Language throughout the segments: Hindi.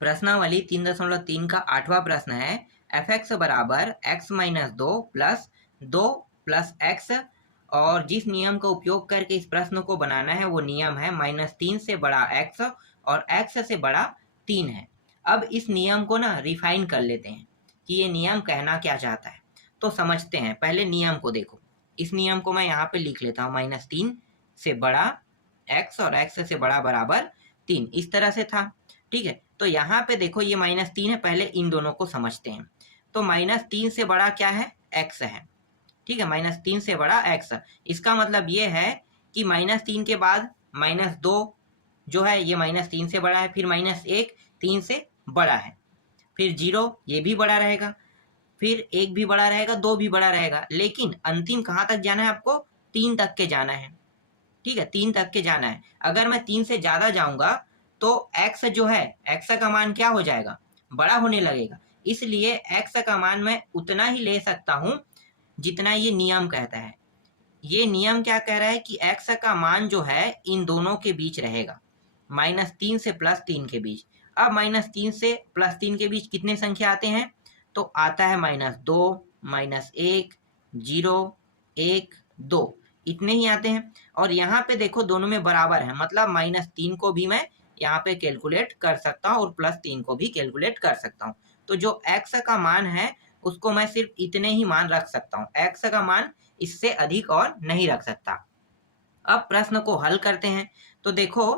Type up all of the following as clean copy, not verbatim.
प्रश्नावली 3.3 का 8वां प्रश्न है एफ एक्स बराबर एक्स माइनस दो प्लस एक्स, और जिस नियम का उपयोग करके इस प्रश्न को बनाना है वो नियम है -3 से बड़ा एक्स और एक्स से बड़ा 3 है। अब इस नियम को ना रिफाइन कर लेते हैं कि ये नियम कहना क्या चाहता है। तो समझते हैं, पहले नियम को देखो। इस नियम को मैं यहाँ पे लिख लेता हूँ, -3 से बड़ा एक्स और एक्स से बड़ा बराबर 3, इस तरह से था। ठीक है, तो यहाँ पे देखो ये -3 है, पहले इन दोनों को समझते हैं। तो -3 से बड़ा क्या है? एक्स है। ठीक है, -3 से बड़ा एक्स। इसका मतलब ये है कि -3 के बाद -2 जो है ये -3 से बड़ा है, फिर -1 3 से बड़ा है, फिर 0 ये भी बड़ा रहेगा, फिर 1 भी बड़ा रहेगा, 2 भी बड़ा रहेगा, लेकिन अंतिम कहाँ तक जाना है आपको? 3 तक के जाना है। ठीक है, 3 तक के जाना है। अगर मैं 3 से ज़्यादा जाऊंगा तो x जो है, x का मान क्या हो जाएगा? बड़ा होने लगेगा। इसलिए x का मान मैं उतना ही ले सकता हूं जितना ये नियम कहता है। ये नियम क्या कह रहा है कि x का मान जो है इन दोनों के बीच रहेगा, -3 से +3 के बीच। अब -3 से +3 के बीच कितने संख्या आते हैं? तो आता है -2, -1, 0, 1, 2, इतने ही आते हैं। और यहाँ पे देखो दोनों में बराबर है, मतलब -3 को भी मैं यहाँ पे कैलकुलेट कर सकता हूँ और +3 को भी कैलकुलेट कर सकता हूँ। तो जो x का मान है उसको मैं सिर्फ इतने ही मान रख सकता हूँ, x का मान इससे अधिक और नहीं रख सकता। अब प्रश्न को हल करते हैं। तो देखो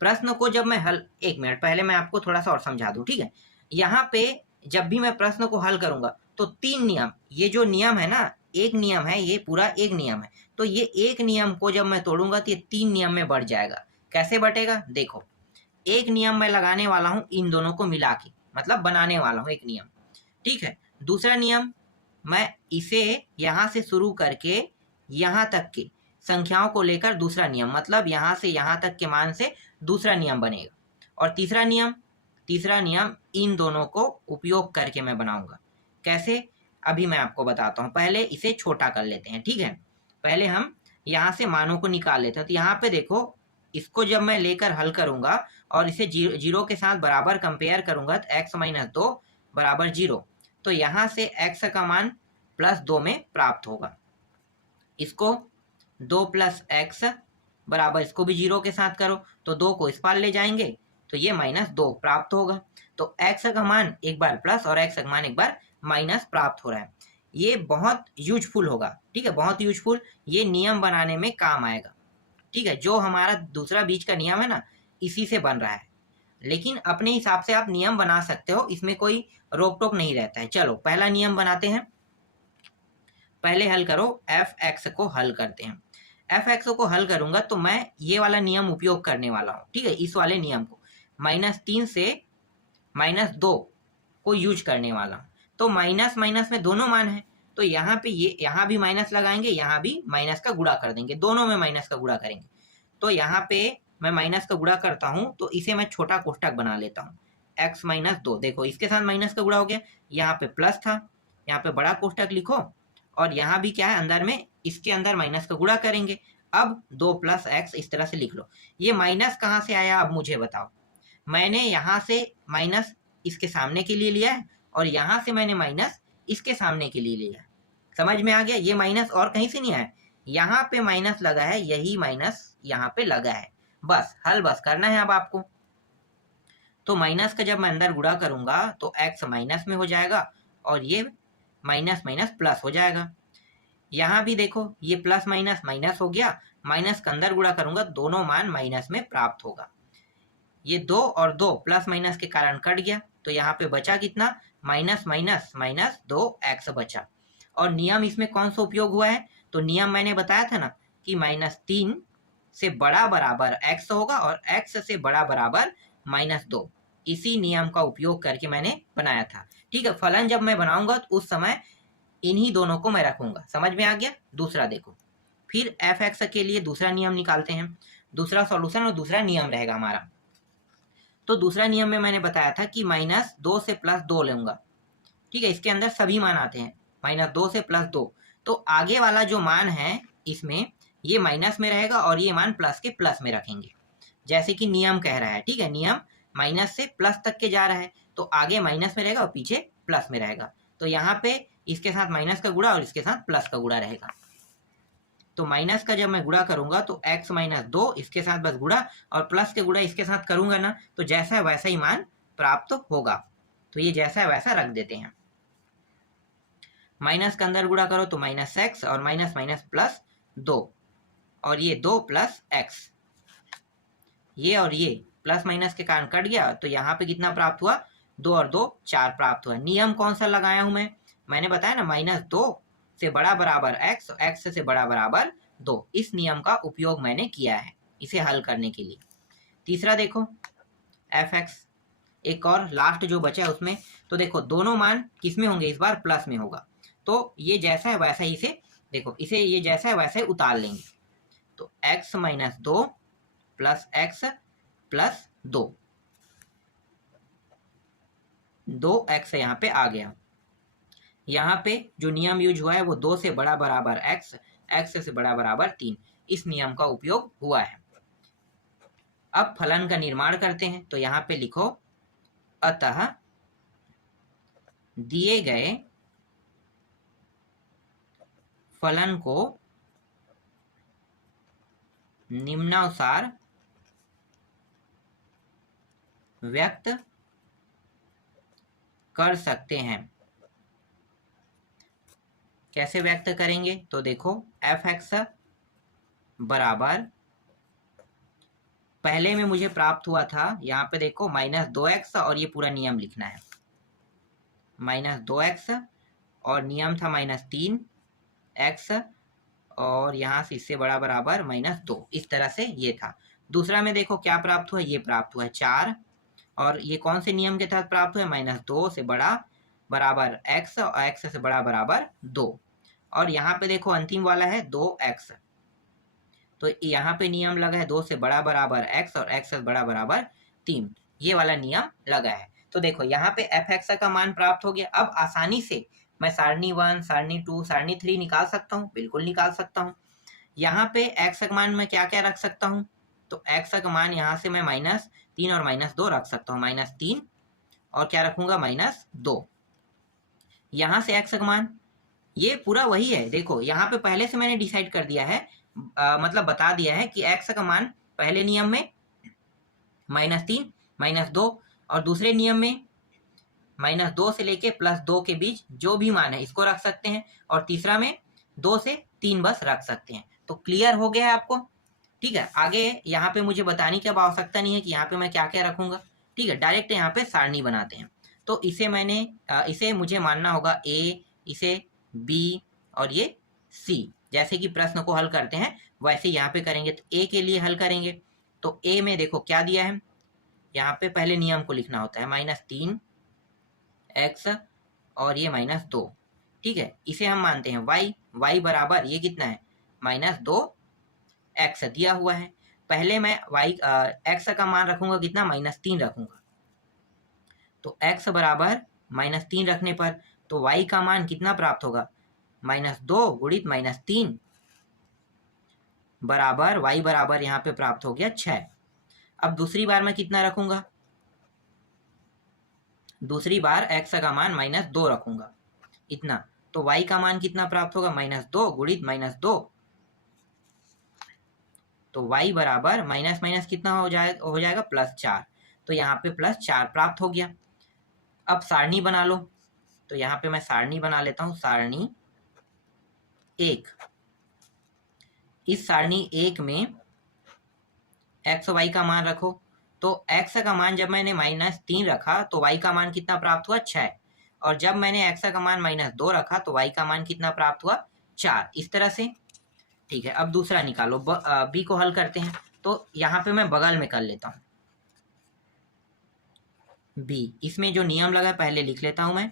प्रश्न को जब मैं हल, एक मिनट पहले मैं आपको थोड़ा सा और समझा दूं। ठीक है, यहाँ पे जब भी मैं प्रश्न को हल करूंगा तो 3 नियम, ये जो नियम है ना, एक नियम है, ये पूरा एक नियम है, तो ये एक नियम को जब मैं तोड़ूंगा तो ये 3 नियम में बढ़ जाएगा। कैसे बटेगा? देखो, एक नियम मैं लगाने वाला हूं इन दोनों को मिला के, मतलब बनाने वाला हूं एक नियम। ठीक है, दूसरा नियम मैं इसे यहां से शुरू करके यहां तक के संख्याओं को लेकर दूसरा नियम, मतलब यहां से यहां तक के मान से दूसरा नियम बनेगा। और तीसरा नियम इन दोनों को उपयोग करके मैं बनाऊंगा। कैसे? अभी मैं आपको बताता हूं, पहले इसे छोटा कर लेते हैं। ठीक है, पहले हम यहां से मानों को निकाल लेते हैं। तो यहाँ पे देखो, इसको जब मैं लेकर हल करूंगा और इसे जीरो के साथ बराबर कंपेयर करूंगा तो x-2 बराबर 0, तो यहाँ से x का मान +2 में प्राप्त होगा। इसको 2 + x बराबर, इसको भी 0 के साथ करो तो 2 को इस पार ले जाएंगे तो ये -2 प्राप्त होगा। तो x का मान एक बार प्लस और x का मान एक बार माइनस प्राप्त हो रहा है। ये बहुत यूजफुल होगा। ठीक है, बहुत यूजफुल, ये नियम बनाने में काम आएगा। ठीक है, जो हमारा दूसरा बीच का नियम है ना, इसी से बन रहा है। लेकिन अपने हिसाब से आप नियम बना सकते हो, इसमें कोई रोक टोक नहीं रहता है। चलो पहला नियम बनाते हैं। पहले हल करो, एफ एक्स को हल करते हैं। एफ एक्स को हल करूंगा तो मैं ये वाला नियम उपयोग करने वाला हूँ। ठीक है, इस वाले नियम को -3 से -2 को यूज करने वाला हूँ। तो माइनस माइनस में दोनों मान है, तो यहाँ पे ये यहाँ भी माइनस लगाएंगे, यहाँ भी माइनस का गुणा कर देंगे, दोनों में माइनस का गुणा करेंगे। तो यहाँ पे मैं माइनस का गुणा करता हूँ तो इसे मैं छोटा कोष्ठक बना लेता हूँ, x-2। देखो इसके साथ माइनस का गुणा हो गया, यहाँ पे प्लस था, यहाँ पे बड़ा कोष्ठक लिखो, और यहाँ भी क्या है अंदर में, इसके अंदर माइनस का गुणा करेंगे। अब 2 + x इस तरह से लिख लो। ये माइनस कहाँ से आया अब मुझे बताओ? मैंने यहाँ से माइनस इसके सामने के लिए लिया है और यहाँ से मैंने माइनस इसके सामने के लिए लिया है। समझ में आ गया? ये माइनस और कहीं से नहीं आया, यहाँ पे माइनस लगा है, यही माइनस यहाँ पे लगा है। बस हल बस करना है अब आपको। तो माइनस का जब मैं अंदर गुणा करूंगा तो x माइनस में हो जाएगा और ये माइनस माइनस प्लस हो जाएगा। यहाँ भी देखो ये प्लस माइनस माइनस हो गया, माइनस का अंदर गुणा करूंगा दोनों मान माइनस में प्राप्त होगा। ये 2 और 2 प्लस माइनस के कारण कट गया, तो यहाँ पे बचा कितना? माइनस माइनस माइनस 2x बचा। और नियम इसमें कौन सा उपयोग हुआ है? तो नियम मैंने बताया था ना कि -3 से बड़ा बराबर x होगा और x से बड़ा बराबर -2। इसी नियम का उपयोग करके मैंने बनाया था। ठीक है, फलन जब मैं बनाऊंगा तो उस समय इन्हीं दोनों को मैं रखूंगा। समझ में आ गया? दूसरा देखो, फिर एफ एक्स के लिए दूसरा नियम निकालते हैं। दूसरा सॉल्यूशन और दूसरा नियम रहेगा हमारा। तो दूसरा नियम में मैंने बताया था कि -2 से +2 लूंगा। ठीक है, इसके अंदर सभी मान आते हैं, -2 से +2। तो आगे वाला जो मान है इसमें ये माइनस में रहेगा और ये मान प्लस के प्लस में रखेंगे, जैसे कि नियम कह रहा है। ठीक है, नियम माइनस से प्लस तक के जा रहा है, तो आगे माइनस में रहेगा और पीछे प्लस में रहेगा। तो यहाँ पे इसके साथ माइनस का गुणा और इसके साथ प्लस का गुणा रहेगा। तो माइनस का जब मैं गुणा करूंगा तो x माइनस 2 इसके साथ बस गुणा, और प्लस के गुणा इसके साथ करूंगा ना, तो जैसा है वैसा ही मान प्राप्त होगा। तो ये जैसा है वैसा रख देते हैं। माइनस का अंदर गुणा करो तो माइनस एक्स और माइनस माइनस प्लस 2, और ये 2 प्लस एक्स, ये और ये प्लस माइनस के कारण कट गया। तो यहाँ पे कितना प्राप्त हुआ, 2 और 2 4 प्राप्त हुआ। नियम कौन सा लगाया हूं मैंने बताया ना, माइनस 2 से बड़ा बराबर एक्स, एक्स से बड़ा बराबर 2। इस नियम का उपयोग मैंने किया है इसे हल करने के लिए। तीसरा देखो एफ एक्स, एक और लास्ट जो बचा है उसमें, तो देखो दोनों मान किस में होंगे, इस बार प्लस में होगा। तो ये जैसा है वैसा ही इसे देखो, इसे ये जैसा है वैसा ही उतार लेंगे। तो x minus 2 plus x plus 2, 2x यहाँ पे आ गया। यहाँ पे जो नियम यूज हुआ है वो 2 से बड़ा बराबर x, x से बड़ा बराबर 3, इस नियम का उपयोग हुआ है। अब फलन का निर्माण करते हैं। तो यहाँ पे लिखो, अतः दिए गए फलन को निम्नानुसार व्यक्त कर सकते हैं। कैसे व्यक्त करेंगे, तो देखो एफ एक्स बराबर, पहले में मुझे प्राप्त हुआ था यहाँ पे देखो माइनस 2x, और ये पूरा नियम लिखना है, माइनस 2x और नियम था माइनस 3x, और यहाँ से इससे बड़ा बराबर माइनस 2, इस तरह से ये था। दूसरा में देखो क्या प्राप्त हुआ, ये प्राप्त हुआ है 4, और ये कौन से नियम के तहत प्राप्त हुआ है, माइनस 2 से बड़ा बराबर x और x से बड़ा बराबर 2, और यहाँ पे देखो अंतिम वाला है 2x, तो यहाँ पे नियम लगा है 2 से बड़ा बराबर x और x से बड़ा बराबर 3, ये वाला नियम लगा है। तो देखो यहाँ पे एफ एक्स का मान प्राप्त हो गया। अब आसानी से मैं सारणी 1, सारणी 2, सारणी 3 निकाल सकता हूँ, बिल्कुल निकाल सकता हूँ। यहाँ पे x का मान मैं क्या क्या रख सकता हूँ, तो x का मान यहाँ से मैं माइनस 3 और माइनस 2 रख सकता हूँ, माइनस 3 और क्या रखूंगा, माइनस 2। यहाँ से x का मान ये पूरा वही है, देखो यहाँ पे पहले से मैंने डिसाइड कर दिया है, मतलब बता दिया है कि x का मान पहले नियम में माइनस 3 माइनस 2, और दूसरे नियम में माइनस 2 से लेके प्लस 2 के बीच जो भी मान है इसको रख सकते हैं, और तीसरा में 2 से 3 बस रख सकते हैं। तो क्लियर हो गया है आपको, ठीक है। आगे यहाँ पे मुझे बताने की अब आवश्यकता नहीं है कि यहाँ पे मैं क्या क्या रखूंगा, ठीक है। डायरेक्ट यहाँ पे सारणी बनाते हैं। तो इसे मुझे मानना होगा a, इसे b और ये c। जैसे कि प्रश्न को हल करते हैं वैसे यहाँ पे करेंगे। तो a के लिए हल करेंगे, तो a में देखो क्या दिया है, यहाँ पे पहले नियम को लिखना होता है, माइनस 3x और ये माइनस 2, ठीक है। इसे हम मानते हैं y बराबर ये कितना है, माइनस 2x दिया हुआ है। पहले मैं x का मान रखूंगा कितना, माइनस 3 रखूंगा। तो x बराबर माइनस 3 रखने पर तो y का मान कितना प्राप्त होगा, माइनस 2 गुणित माइनस 3 बराबर y बराबर यहाँ पे प्राप्त हो गया 6। अब दूसरी बार मैं कितना रखूंगा, दूसरी बार x का मान माइनस 2 रखूंगा, इतना। तो y का मान कितना प्राप्त होगा, माइनस 2 गुणित माइनस 2, तो y बराबर माइनस माइनस कितना हो जाएगा प्लस 4। तो यहाँ पे प्लस 4 प्राप्त हो गया। अब सारणी बना लो, तो यहाँ पे मैं सारणी बना लेता हूँ, सारणी 1। इस सारणी 1 में x y का मान रखो। तो x का मान जब मैंने माइनस 3 रखा तो y का मान कितना प्राप्त हुआ, 6, और जब मैंने x का मान माइनस 2 रखा तो y का मान कितना प्राप्त हुआ, 4, इस तरह से, ठीक है। अब दूसरा निकालो, b को हल करते हैं। तो यहाँ पे मैं बगल में कर लेता हूँ b, इसमें जो नियम लगा पहले लिख लेता हूं मैं,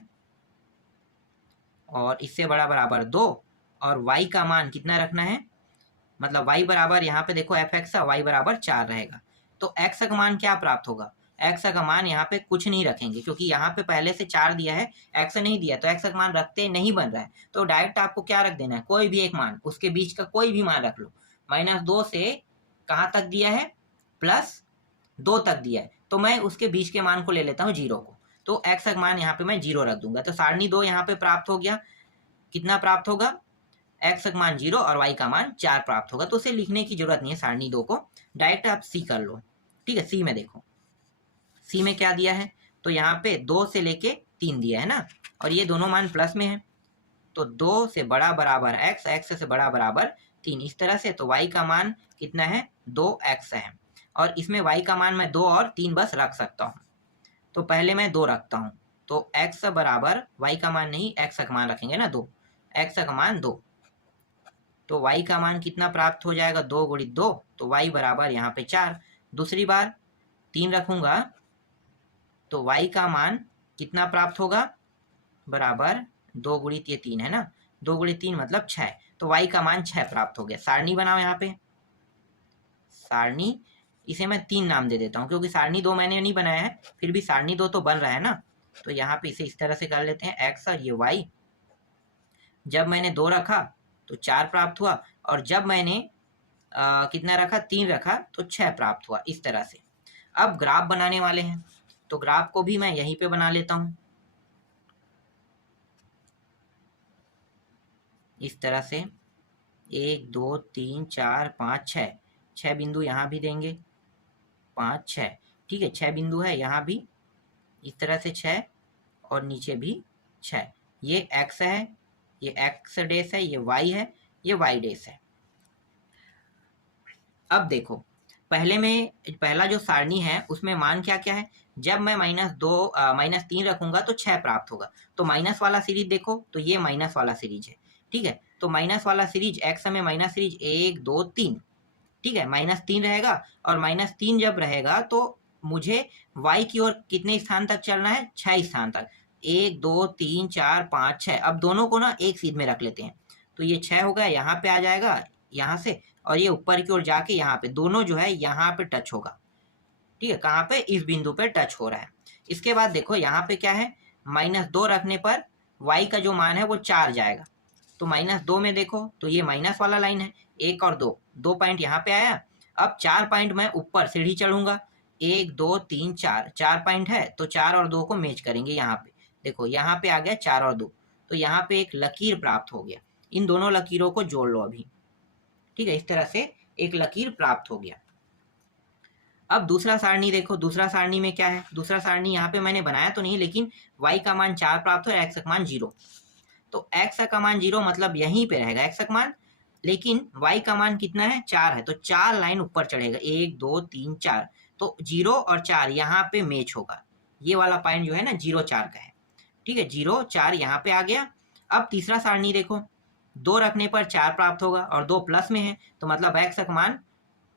और इससे बड़ा बराबर 2, और y का मान कितना रखना है, मतलब y बराबर यहाँ पे देखो एफ एक्स y बराबर 4 रहेगा। तो x का मान क्या प्राप्त होगा, x का मान यहाँ पे कुछ नहीं रखेंगे क्योंकि यहाँ पे पहले से 4 दिया है, x नहीं दिया, तो x का मान रखते नहीं बन रहा है। तो डायरेक्ट आपको क्या रख देना है, कोई भी एक मान, उसके बीच का कोई भी मान रख लो। माइनस 2 से कहाँ तक दिया है, प्लस 2 तक दिया है, तो मैं उसके बीच के मान को ले लेता हूँ 0 को, तो x का मान यहाँ पे मैं 0 रख दूंगा, तो सारणी 2 यहाँ पे प्राप्त हो गया। कितना प्राप्त होगा? x का मान 0 और y का मान 4 प्राप्त होगा। तो उसे लिखने की जरूरत नहीं है सारणी 2 को, डायरेक्ट आप सी कर लो। ठीक है, सी में देखो, सी में क्या दिया है, तो यहाँ पे 2 से लेके 3 दिया है ना, और ये दोनों मान प्लस में है, तो 2 से बड़ा बराबर x, x से बड़ा बराबर 3, इस तरह से। तो y का मान कितना है? 2x है, और इसमें y का मान मैं 2 और 3 बस रख सकता हूँ। तो पहले मैं 2 रखता हूँ, तो x बराबर y का मान नहीं, x का मान रखेंगे ना 2, x का मान 2, तो y का मान कितना प्राप्त हो जाएगा? 2 गुणित 2, तो y बराबर यहाँ पे 4। दूसरी बार 3 रखूंगा तो y का मान कितना प्राप्त होगा? बराबर 2 गुणित ये 3 है ना, 2 गुणित 3 मतलब 6, तो y का मान 6 प्राप्त हो गया। सारणी बनाओ यहाँ पे, सारणी, इसे मैं 3 नाम दे देता हूँ क्योंकि सारणी 2 मैंने नहीं बनाया है, फिर भी सारणी 2 तो बन रहा है ना, तो यहाँ पे इसे इस तरह से कर लेते हैं, x और ये y। जब मैंने 2 रखा तो 4 प्राप्त हुआ, और जब मैंने कितना रखा? 3 रखा तो 6 प्राप्त हुआ, इस तरह से। अब ग्राफ बनाने वाले हैं, तो ग्राफ को भी मैं यहीं पे बना लेता हूँ, इस तरह से 1 2 3 4 5 6, 6 बिंदु यहाँ भी देंगे, 5 6, ठीक है, 6 बिंदु है यहाँ भी, इस तरह से 6, और नीचे भी 6। ये x है, ये x डेस है, ये y है, ये y डेस है। अब देखो, पहला जो सारणी है उसमें मान क्या क्या है? जब मैं -3 रखूंगा तो 6 प्राप्त होगा, तो माइनस वाला सीरीज देखो, तो ये माइनस वाला सीरीज है। ठीक है, तो माइनस वाला सीरीज x में माइनस सीरीज 1 2 3, ठीक है, -3 रहेगा, और -3 जब रहेगा तो मुझे y की ओर कितने स्थान तक चलना है? 6 स्थान तक, 1 2 3 4 5 6। अब दोनों को ना एक सीध में रख लेते हैं, तो ये 6 हो गया, यहाँ पे आ जाएगा यहाँ से, और ये ऊपर की ओर जाके यहाँ पे, दोनों जो है यहाँ पे टच होगा। ठीक है, कहाँ पे? इस बिंदु पे टच हो रहा है। इसके बाद देखो यहाँ पे क्या है, -2 रखने पर y का जो मान है वो 4 जाएगा, तो -2 में देखो तो ये माइनस वाला लाइन है, 1 और 2, 2 पॉइंट यहाँ पे आया। अब 4 पॉइंट मैं ऊपर सीढ़ी चढ़ूंगा, 1 2 3 4, 4 पॉइंट है, तो 4 और 2 को मैच करेंगे यहाँ पे। देखो यहाँ पे आ गया 4 और 2, तो यहाँ पे एक लकीर प्राप्त हो गया। इन दोनों लकीरों को जोड़ लो अभी। ठीक है, इस तरह से एक लकीर प्राप्त हो गया। अब दूसरा सारणी देखो, दूसरा सारणी में क्या है? दूसरा सारणी यहाँ पे मैंने बनाया तो नहीं, लेकिन y का मान 4 प्राप्त हो, x का मान 0, तो x का मान 0 मतलब यहीं पे रहेगा x का मान, लेकिन y का मान कितना है? 4 है, तो 4 लाइन ऊपर चढ़ेगा, 1 2 3 4, तो 0 और 4 यहाँ पे मैच होगा। ये वाला पॉइंट जो है ना 0 4 का है। ठीक है, 0 4 यहाँ पे आ गया। अब तीसरा सारणी देखो, 2 रखने पर 4 प्राप्त होगा, और 2 प्लस में है, तो मतलब x का मान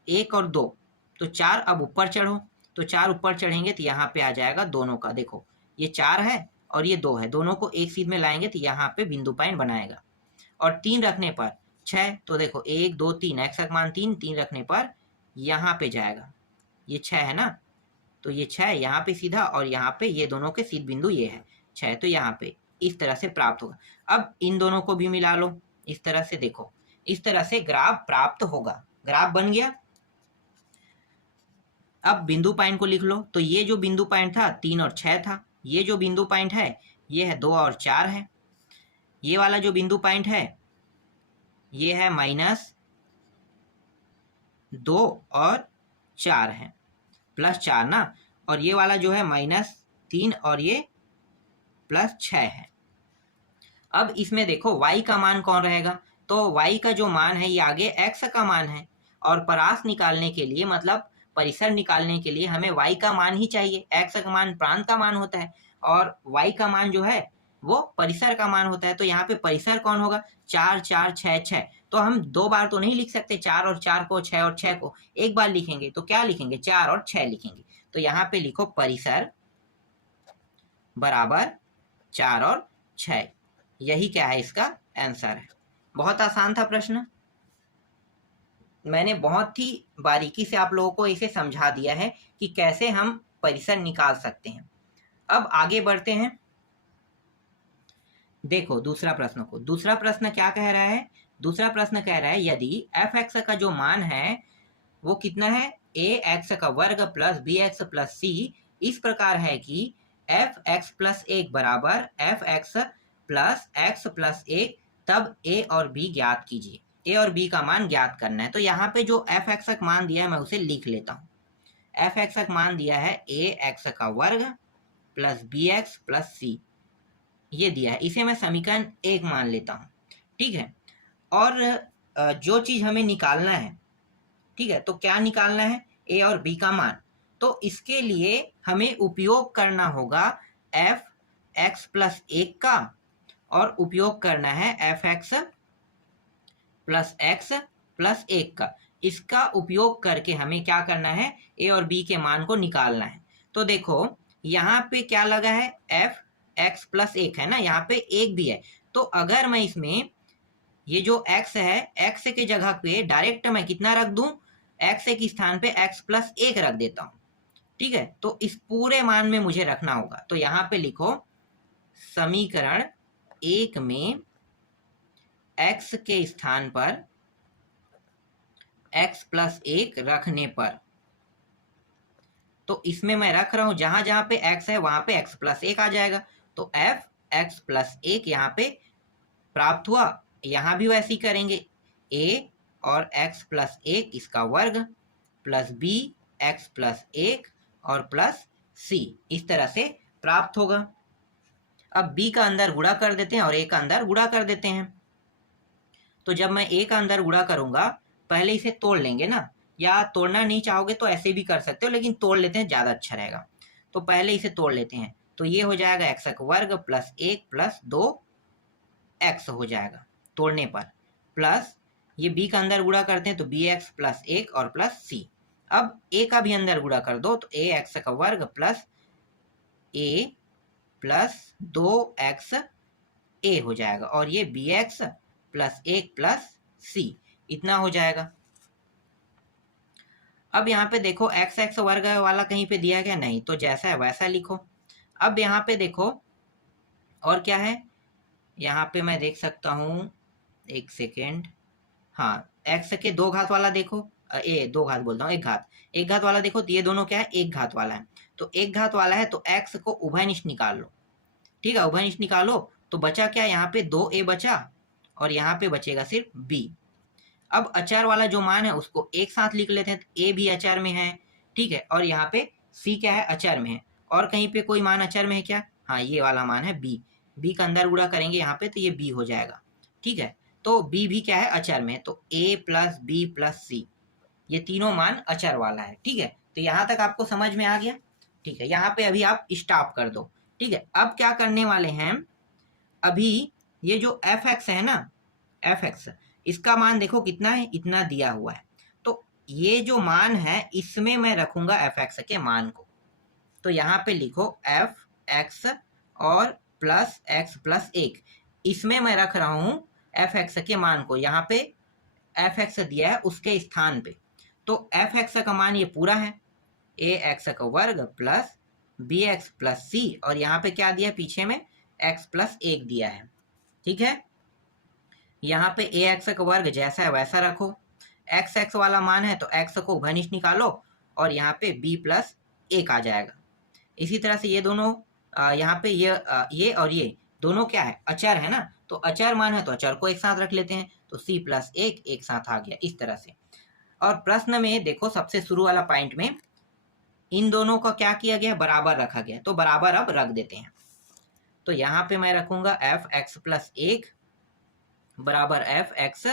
1 और 2, तो 4 अब ऊपर चढ़ो, तो 4 ऊपर चढ़ेंगे तो यहाँ पे आ जाएगा दोनों का, देखो ये 4 है और ये 2 है, दोनों को एक सीध में लाएंगे तो यहाँ पे बिंदु पॉइंट बनाएगा। और 3 रखने पर 6, तो देखो 1 2 3, x का मान 3, 3 रखने पर यहाँ पे जाएगा, ये 6 है ना, तो ये 6 यहाँ पे सीधा, और यहाँ पे ये दोनों के सीध बिंदु ये है 6, तो यहाँ पे इस तरह से प्राप्त होगा। अब इन दोनों को भी मिला लो, इस तरह से देखो, इस तरह से ग्राफ प्राप्त होगा। ग्राफ बन गया। अब बिंदु पॉइंट को लिख लो, तो ये जो बिंदु पॉइंट था 3 और 6 था, ये जो बिंदु पॉइंट है ये है 2 और 4 है, ये वाला जो बिंदु पॉइंट है ये है -2 और 4 है, +4 ना, और ये वाला जो है -3 और ये +6 है। अब इसमें देखो y का मान कौन रहेगा, तो y का जो मान है ये आगे x का मान है, और परास निकालने के लिए मतलब परिसर निकालने के लिए हमें y का मान ही चाहिए। x का मान प्रांत का मान होता है, और y का मान जो है वो परिसर का मान होता है। तो यहाँ पे परिसर कौन होगा? 4 4 6 6, तो हम 2 बार तो नहीं लिख सकते, 4 और 4 को, 6 और 6 को एक बार लिखेंगे, तो क्या लिखेंगे? 4 और 6 लिखेंगे। तो यहाँ पे लिखो परिसर बराबर 4 और 6, यही क्या है? इसका आंसर है। बहुत आसान था प्रश्न, मैंने बहुत ही बारीकी से आप लोगों को इसे समझा दिया है कि कैसे हम परिसर निकाल सकते हैं। अब आगे बढ़ते हैं, देखो दूसरा प्रश्न को। दूसरा प्रश्न क्या कह रहा है? दूसरा प्रश्न कह रहा है यदि f(x) का जो मान है वो कितना है? ए एक्स का वर्ग प्लस बी एक्स प्लस सी इस प्रकार है कि एफ एक्स प्लस एक बराबर एफ एक्स प्लस एक, तब ए और बी ज्ञात कीजिए। ए और बी का मान ज्ञात करना है। तो यहाँ पे जो एफ एक्स का मान दिया है मैं उसे लिख लेता हूँ। एफ एक्स का मान दिया है ए एक्स का वर्ग प्लस बी एक्स प्लस सी, ये दिया है। इसे मैं समीकरण 1 मान लेता हूँ। ठीक है, और जो चीज हमें निकालना है, ठीक है, तो क्या निकालना है? ए और बी का मान। तो इसके लिए हमें उपयोग करना होगा एफ एक्स प्लस एक का, और उपयोग करना है एफ एक्स प्लस एक का। इसका उपयोग करके हमें क्या करना है? ए और बी के मान को निकालना है। तो देखो यहाँ पे क्या लगा है? एफ एक्स प्लस एक है ना, यहाँ पे एक भी है। तो अगर मैं इसमें ये जो x है, x के जगह पे डायरेक्ट मैं कितना रख दूं? x के स्थान पे x प्लस एक रख देता हूं। ठीक है, तो इस पूरे मान में मुझे रखना होगा। तो यहां पे लिखो समीकरण 1 में x के स्थान पर x प्लस एक रखने पर, तो इसमें मैं रख रहा हूं जहां जहां पे x है वहां पे x प्लस एक आ जाएगा। तो f x प्लस एक यहाँ पे प्राप्त हुआ। यहाँ भी वैसे ही करेंगे, a और x प्लस एक इसका वर्ग प्लस b x प्लस एक और प्लस c, इस तरह से प्राप्त होगा। अब b का अंदर गुणा कर देते हैं और a का अंदर गुणा कर देते हैं। तो जब मैं a का अंदर गुणा करूंगा, पहले इसे तोड़ लेंगे ना, या तोड़ना नहीं चाहोगे तो ऐसे भी कर सकते हो, लेकिन तोड़ लेते हैं, ज़्यादा अच्छा रहेगा। तो पहले इसे तोड़ लेते हैं। तो ये हो जाएगा x का वर्ग प्लस एक प्लस दो x हो जाएगा तोड़ने पर, प्लस ये b का अंदर गुणा करते हैं तो बी एक्स प्लस एक और प्लस c। अब a का भी अंदर गुणा कर दो तो a एक्स का वर्ग प्लस a प्लस दो एक्स a हो जाएगा, और ये बी एक्स प्लस एक प्लस c, इतना हो जाएगा। अब यहाँ पे देखो एक्स एक्स वर्ग वाला कहीं पे दिया गया नहीं, तो जैसा है वैसा लिखो। अब यहाँ पे देखो और क्या है, यहाँ पे मैं देख सकता हूँ, एक सेकेंड, हाँ, एक्स के दो घात वाला देखो, दो घात बोलता हूँ, एक घात वाला देखो। तो ये दोनों क्या है? एक घात वाला है। तो एक घात वाला है तो एक्स को उभयनिष्ठ निकाल लो। ठीक है, उभयनिष्ठ निकालो तो बचा क्या? यहाँ पे 2a बचा और यहाँ पे बचेगा सिर्फ b। अब अचार वाला जो मान है उसको एक साथ लिख लेते हैं। तो a भी अचार में है, ठीक है, और यहाँ पे c क्या है? अचार में है। और कहीं पे कोई मान अचार में है क्या? हाँ, ये वाला मान है b। b का अंदर गुणा करेंगे यहाँ पे तो ये b हो जाएगा। ठीक है, तो b भी क्या है? अचर में। तो a plus b plus c, ये तीनों मान अचर वाला है। ठीक है, तो यहाँ तक आपको समझ में आ गया? ठीक है, यहाँ पे अभी आप स्टॉप कर दो। ठीक है, अब क्या करने वाले हैं? अभी ये जो एफ एक्स है ना, एफ एक्स, इसका मान देखो कितना है? इतना दिया हुआ है। तो ये जो मान है इसमें मैं रखूंगा एफ एक्स के मान को। तो यहाँ पे लिखो एफ एक्स और प्लस एक्स प्लस एक, इसमें मैं रख रहा हूँ एफ एक्स के मान को। यहाँ पे एफ एक्स दिया है उसके स्थान पे। तो एफ एक्स का मान ये पूरा है, ए एक्स का वर्ग प्लस बी एक्स प्लस सी, और यहाँ पे क्या दिया? पीछे में एक्स प्लस एक दिया है। ठीक है, यहाँ पे ए एक्स का वर्ग जैसा है वैसा रखो। एक्स एक्स वाला मान है तो एक्स को उभयनिष्ठ निकालो और यहाँ पे बी प्लस एक आ जाएगा। इसी तरह से ये दोनों यहाँ पे ये और ये दोनों क्या है? अचर है ना, तो अचर मान है तो अचर को एक साथ रख लेते हैं। तो c प्लस एक साथ आ गया, इस तरह से। और प्रश्न में देखो सबसे शुरू वाला पॉइंट में इन दोनों का क्या किया गया? बराबर रखा गया। तो बराबर अब रख देते हैं। तो यहाँ पे मैं रखूंगा एफ एक्स प्लस एक बराबर एफ एक्स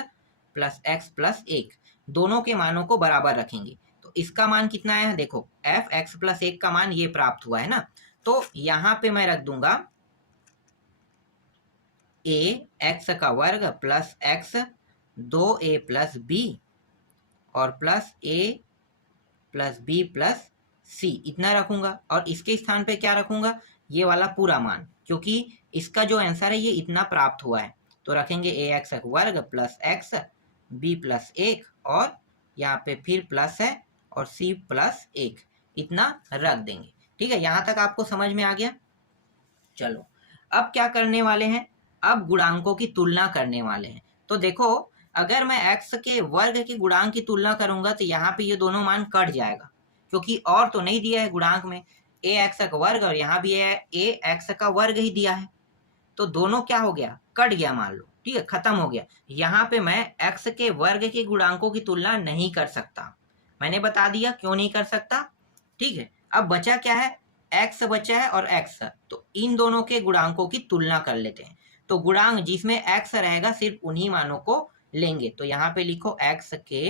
प्लस एक, दोनों के मानों को बराबर रखेंगे। तो इसका मान कितना है? देखो एफ एक्स प्लस एक का मान ये प्राप्त हुआ है ना, तो यहाँ पे मैं रख दूंगा ए एक्स का वर्ग plus x 2a plus b और plus a plus b plus c, इतना रखूंगा। और इसके स्थान पे क्या रखूंगा? ये वाला पूरा मान, क्योंकि इसका जो आंसर है ये इतना प्राप्त हुआ है। तो रखेंगे ए एक्स का वर्ग प्लस एक्स बी प्लस एक, और यहाँ पे फिर प्लस है और सी प्लस एक, इतना रख देंगे। ठीक है, यहाँ तक आपको समझ में आ गया? चलो अब क्या करने वाले हैं? अब गुणांकों की तुलना करने वाले हैं। तो देखो अगर मैं x के वर्ग के गुणांक की तुलना करूंगा तो यहाँ पे ये दोनों मान कट जाएगा, क्योंकि और तो नहीं दिया है गुणांक में, ax का वर्ग और यहाँ भी है ax का वर्ग ही दिया है, तो दोनों क्या हो गया, कट गया मान लो, ठीक है, खत्म हो गया। यहाँ पे मैं x के वर्ग के गुणांकों की तुलना नहीं कर सकता, मैंने बता दिया क्यों नहीं कर सकता, ठीक है। अब बचा क्या है, x बचा है और x, तो इन दोनों के गुणांकों की तुलना कर लेते हैं। तो गुणांक जिसमें x रहेगा सिर्फ उन्हीं मानों को लेंगे, तो यहाँ पे लिखो x के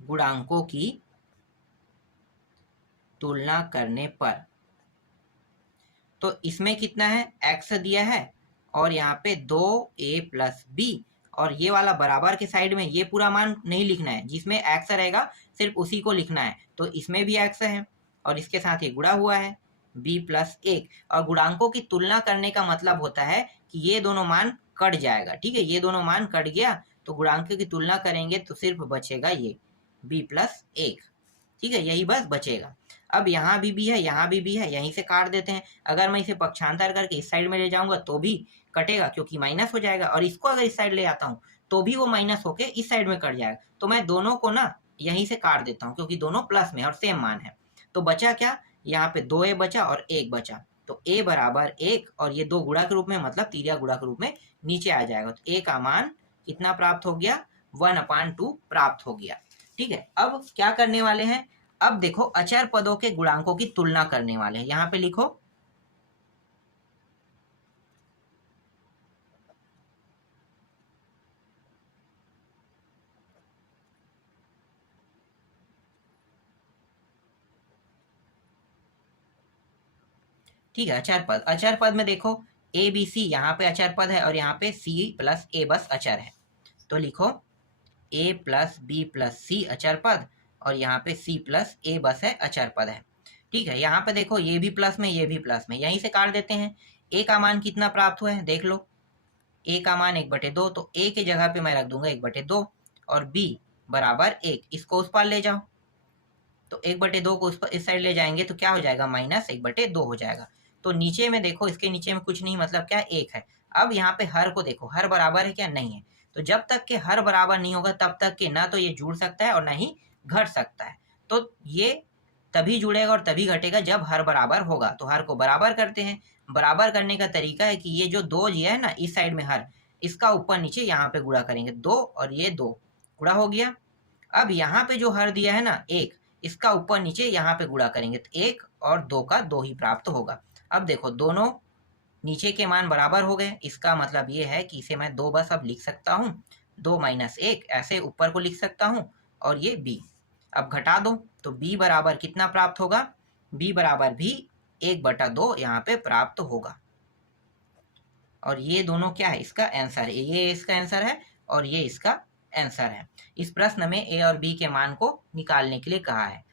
गुणांकों की तुलना करने पर, तो इसमें कितना है, x दिया है और यहाँ पे 2a प्लस बी, और ये वाला बराबर के साइड में ये पूरा मान नहीं लिखना है, जिसमें x रहेगा सिर्फ उसी को लिखना है, तो इसमें भी x है और इसके साथ ये गुणा हुआ है b प्लस 1, और गुणांकों की तुलना करने का मतलब होता है कि ये दोनों मान कट जाएगा, ठीक है, ये दोनों मान कट गया तो गुणांकों की तुलना करेंगे तो सिर्फ बचेगा ये b प्लस 1, ठीक है, यही बस बचेगा। अब यहाँ भी है, यहाँ भी है, यहीं से काट देते हैं। अगर मैं इसे पक्षांतर करके इस साइड में ले जाऊंगा तो भी कटेगा क्योंकि माइनस हो जाएगा, और इसको अगर इस साइड ले आता हूँ तो भी वो माइनस होके इस साइड में कट जाएगा, तो मैं दोनों को ना यहीं से काट देता हूँ क्योंकि दोनों प्लस में और सेम मान है। तो बचा क्या, यहाँ पे 2a बचा और 1 बचा, तो a बराबर 1 और ये 2 गुणा के रूप में मतलब तिर्यक गुणा के रूप में नीचे आ जाएगा, तो a का मान कितना प्राप्त हो गया, 1/2 प्राप्त हो गया, ठीक है। अब क्या करने वाले हैं, अब देखो अचर पदों के गुणांकों की तुलना करने वाले हैं, यहां पे लिखो ठीक है। अचर पद, अचर पद में देखो ए बी सी यहाँ पे अचर पद है और यहाँ पे सी प्लस ए बस अचर है, तो लिखो ए प्लस बी प्लस सी अचर पद और यहाँ पे सी प्लस ए बस है अचर पद है, ठीक है। यहाँ पे देखो ये भी प्लस में ये भी प्लस में, यहीं से काट देते हैं। ए का मान कितना प्राप्त हुआ है देख लो, ए का मान 1/2, तो ए की जगह पे मैं रख दूंगा 1/2 और बी बराबर 1, इसको उस पर ले जाओ, तो 1/2 को उस पर इस साइड ले जाएंगे तो क्या हो जाएगा, -1/2 हो जाएगा। तो नीचे में देखो, इसके नीचे में कुछ नहीं, मतलब क्या, 1 है। अब यहाँ पे हर को देखो, हर बराबर है क्या, नहीं है, तो जब तक के हर बराबर नहीं होगा तब तक के ना तो ये जुड़ सकता है और ना ही घट सकता है, तो ये तभी जुड़ेगा और तभी घटेगा जब हर बराबर होगा। तो हर को बराबर करते हैं, बराबर करने का तरीका है कि ये जो 2 दिया है ना इस साइड में हर, इसका ऊपर नीचे यहाँ पे गुणा करेंगे, 2 और ये 2 गुणा हो गया। अब यहाँ पे जो हर दिया है ना 1, इसका ऊपर नीचे यहाँ पे गुणा करेंगे तो 1 और 2 का 2 ही प्राप्त होगा। अब देखो दोनों नीचे के मान बराबर हो गए, इसका मतलब ये है कि इसे मैं 2 बस अब लिख सकता हूँ, 2 - 1 ऐसे ऊपर को लिख सकता हूँ, और ये b। अब घटा दो तो b बराबर कितना प्राप्त होगा, b बराबर भी 1/2 यहाँ पे प्राप्त होगा, और ये दोनों क्या है, इसका आंसर है, ये इसका आंसर है और ये इसका आंसर है। इस प्रश्न में ए और बी के मान को निकालने के लिए कहा है।